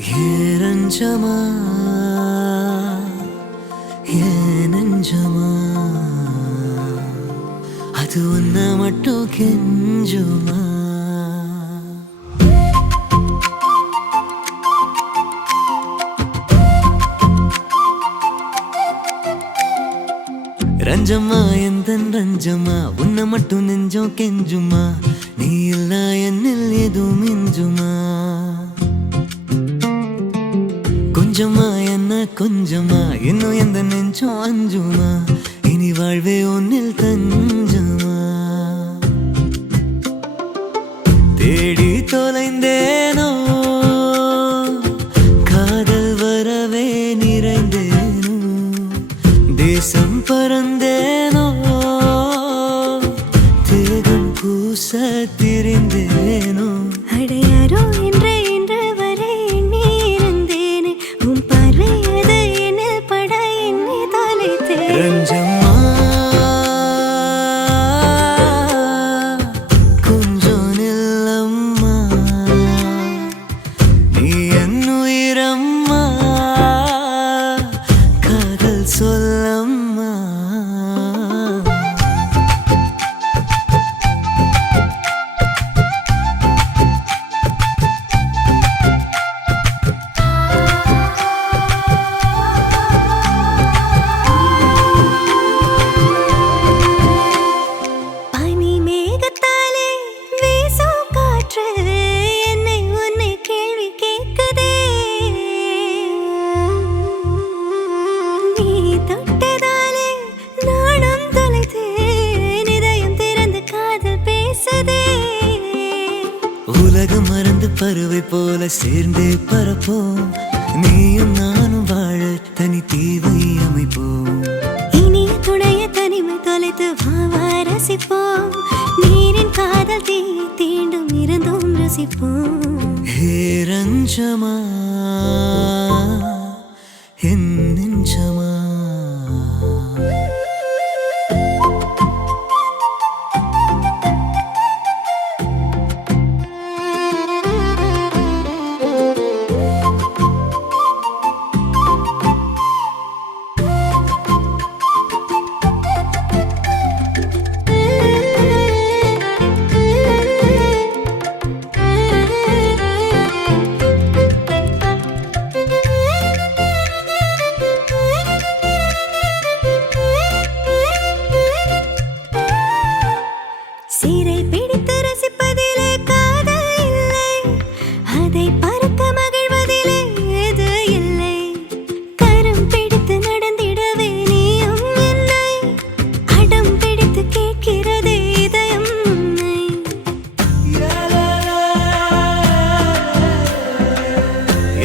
ஏரஞ்சமா ஏனஞ்சமா அது உன்னை மட்டும் கெஞ்சுமா ரஞ்சமா எந்தன் ரஞ்சமா உன்னை மட்டும் நெஞ்சம் கெஞ்சுமா நீ இல்ல என்னில் எதுவும் மிஞ்சுமா கொஞ்சமா என்ன கொஞ்சமா இன்னும் எந்த நெஞ்சம் அஞ்சுமா இனி வாழ்வே ஒன்னில் தஞ்சுமா தேடி தொலைந்தேனோ காதல் வரவே நிறைந்தேனோ தேசம் பறந்தேனோ தேகம் பூச திரிந்தேனோ அடையாரோ என்று இன்று வரை எண்ணி இருந்தேனே உன் பார்வை அது என்னில் பட எண்ணி தொலைத்தேன் ரஞ்சம்மா கொஞ்சம் நில்லம்மா நீ என் உயிரம்மா காதல் சொல்லம்மா பனி மேகத்தாலே வீசும் காற்று என்னை உன்னை கேள்வி கேட்குதே நீ தொட்டதாலே நானும் தொலைத்தேன் இதயம் திறந்து காதல் பேசுதே உலகம் மறந்து பறவை போல சேர்ந்தே பறப்போம் நீயும் நானும் வாழ தனி தீவை அமைப்போம் இனிய துணைய தனிமை தொலைத்து வாவா ரசிப்போம் நீரின் காதல் தீயை தீண்டும் இருந்தும் ரசிப்போம் ஹே ரஞ்சமா என் நெஞ்சமா சீரை பிடித்து ரசிப்பதிலே காதல் இல்லை அதை பறக்க மகிழ்வதிலே எது இல்லை கரம் பிடித்து நடந்திடவே நீயும் என்னை அடம் பிடித்து கேட்கிறதே இதயம் உன்னை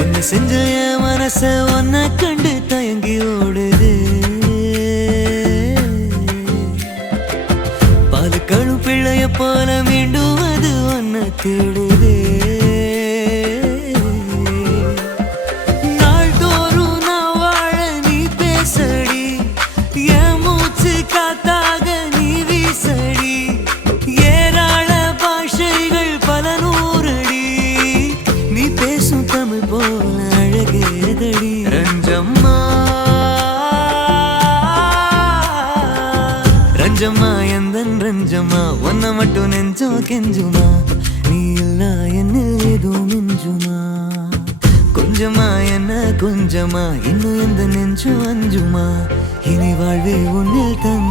என்ன செஞ்ச என் மனச ஒன்ன கண்டு தயங்கி ஓடுது பாலுக்களும் பிள்ளைய போல மீண்டும் அது ஒன்ன தேடுது நாள்தோறும் நான் வாழ நீ பேசடி என் மூச்சு காத்தாக நீ வீசடி ஏராள பாஷைகள் பல நூறடி நீ பேசும் தமிழ் போல அழகேதடி ரஞ்சம்மா ரஞ்சம்மா எந்தன் ரஞ்சம்மா உன்னை மட்டும் நெஞ்சம் கெஞ்சுமா நீ இல்ல என்னில் எதுவும் மிஞ்சுமா கொஞ்சமா என்ன கொஞ்சமா இன்னும் எந்த நெஞ்சும் அஞ்சுமா இனி வாழ்வே ஒன்னில் தன்